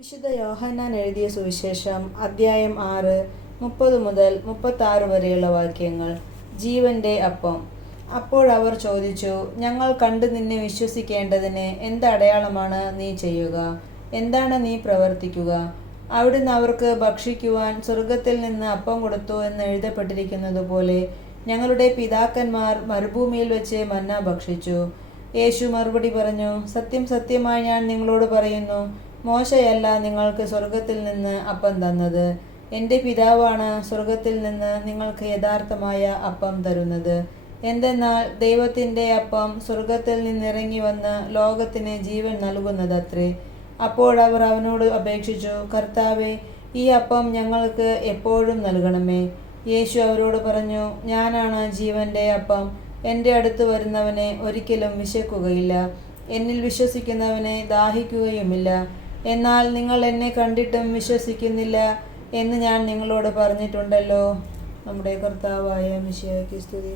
വിശുദ്ധ യോഹന്നാൻ എഴുതിയ സുവിശേഷം അദ്ധ്യായം 6 30 മുതൽ 36 വരെയുള്ള വാക്യങ്ങൾ. ജീവന്റെ അപ്പം. അപ്പോഴവർ ചോദിച്ചു, ഞങ്ങൾ കണ്ട് നിന്നെ വിശ്വസിക്കേണ്ടതിന് എന്തടയാളമാണ് നീ ചെയ്യുക? എന്താണ് നീ പ്രവർത്തിക്കുക? അവിടുന്ന് അവർക്ക് ഭക്ഷിക്കുവാൻ സ്വർഗത്തിൽ നിന്ന് അപ്പം കൊടുത്തു എന്ന് എഴുതപ്പെട്ടിരിക്കുന്നതുപോലെ ഞങ്ങളുടെ പിതാക്കന്മാർ മരുഭൂമിയിൽ വെച്ച് മന്ന ഭക്ഷിച്ചു. യേശു മറുപടി പറഞ്ഞു, സത്യം സത്യമായി ഞാൻ നിങ്ങളോട് പറയുന്നു, മോശയല്ല നിങ്ങൾക്ക് സ്വർഗത്തിൽ നിന്ന് അപ്പം തന്നത്. എൻ്റെ പിതാവാണ് സ്വർഗത്തിൽ നിന്ന് നിങ്ങൾക്ക് യഥാർത്ഥമായ അപ്പം തരുന്നത്. എന്തെന്നാൽ ദൈവത്തിൻ്റെ അപ്പം സ്വർഗത്തിൽ നിന്നിറങ്ങി വന്ന് ലോകത്തിന് ജീവൻ നൽകുന്നതത്രേ. അപ്പോഴവർ അവനോട് അപേക്ഷിച്ചു, കർത്താവേ, ഈ അപ്പം ഞങ്ങൾക്ക് എപ്പോഴും നൽകണമേ. യേശു അവരോട് പറഞ്ഞു, ഞാനാണ് ജീവന്റെ അപ്പം. എൻ്റെ അടുത്ത് വരുന്നവനെ ഒരിക്കലും വിശക്കുകയില്ല, എന്നിൽ വിശ്വസിക്കുന്നവനെ ദാഹിക്കുകയുമില്ല. എന്നാൽ നിങ്ങൾ എന്നെ കണ്ടിട്ടും വിശ്വസിക്കുന്നില്ല എന്ന് ഞാൻ നിങ്ങളോട് പറഞ്ഞിട്ടുണ്ടല്ലോ. നമ്മുടെ കർത്താവായ മിശിഹായ്ക്ക് സ്തുതി.